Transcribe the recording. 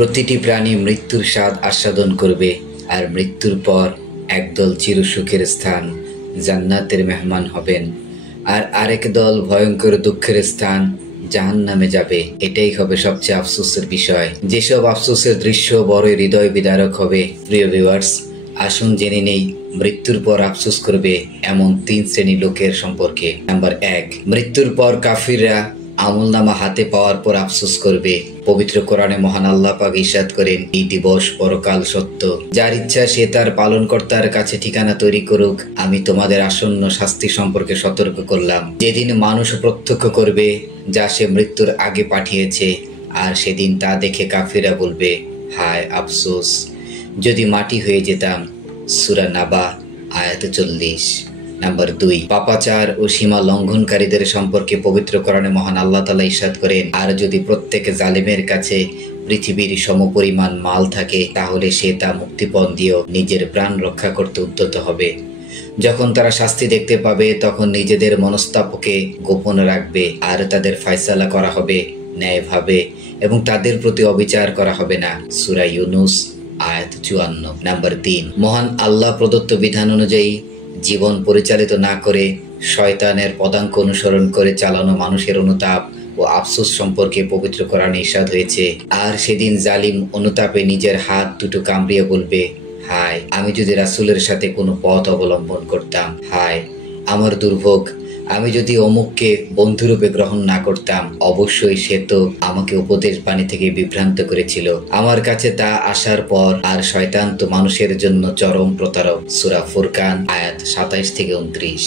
প্রতিটি প্রাণী মৃত্যুর স্বাদ আস্বাদন করবে, আর মৃত্যুর পর একদল চিরসুখের স্থান জান্নাতের মেহমান হবেন, আর আরেক দল ভয়ঙ্কর দুঃখের স্থান জাহান্নামে যাবে। এটাই হবে সবচেয়ে আফসোসের বিষয়। যেসব আফসোসের দৃশ্য বড় হৃদয় বিদারক হবে। প্রিয় ভিউয়ার্স, আসুন জেনে নেই মৃত্যুর পর আফসোস করবে এমন 3 শ্রেণীর লোকের সম্পর্কে। নাম্বার 1, মৃত্যুর পর কাফিররা আমলনামা হাতে পাওয়ার পর আফসোস করবে। পবিত্র কোরআনে মহান আল্লাহ পাক ইরশাদ করেন, এই দিবস পরকাল সত্য, যার ইচ্ছা সে তার পালনকর্তার কাছে ঠিকানা তৈরি করুক। আমি তোমাদের আসন্ন শাস্তি সম্পর্কে সতর্ক করলাম। যেদিন মানুষ প্রত্যক্ষ করবে যা সে মৃত্যুর আগে পাঠিয়েছে, আর সেদিন তা দেখে কাফিররা বলবে, হায় আফসোস, যদি মাটি হয়ে যেতাম। সূরা নাবা আয়াত 40। নাম্বার 2, পাপাচার ও সীমা লঙ্ঘনকারীদের সম্পর্কে পবিত্র কোরআনে মহান আল্লাহ তাআলা ইরশাদ করেন, আর যদি প্রত্যেক জালিমের কাছে পৃথিবীর সমপরিমাণ মাল থাকে, তাহলে সে তা মুক্তিপণ দিয়েও নিজের প্রাণ রক্ষা করতে উদ্যত হবে। যখন তারা শাস্তি দেখতে পাবে, তখন নিজেদের মনস্তাপকে গোপন রাখবে, আর তাদের ফয়সালা করা হবে ন্যায়ভাবে, এবং তাদের প্রতি অবিচার করা হবে না। সূরা ইউনূস আয়াত 54। নাম্বার 3, মহান আল্লাহ প্রদত্ত বিধান অনুযায়ী জীবন পরিচালিত না করে শয়তানের পদাঙ্ক অনুসরণ করে চালানো মানুষের অনুতাপ ও আফসোস সম্পর্কে পবিত্র কোরআনে ইরশাদ হয়েছে, আর সেদিন জালিম অনুতাপে নিজের হাত দুটো কামড়িয়ে বলবে, হায়, আমি যদি রাসূলের সাথে কোনো পথ অবলম্বন করতাম। হায় আমার দুর্ভোগ, আমি যদি অমুককে বন্ধুরূপে গ্রহণ না করতাম। অবশ্যই সে তো আমাকে উপদেশ বাণী থেকে বিভ্রান্ত করেছিল। আমার কাছে তা আসার পর, আর শয়তান তো মানুষের জন্য চরম প্রতারক। সূরা ফুরকান আয়াত 27 থেকে 29।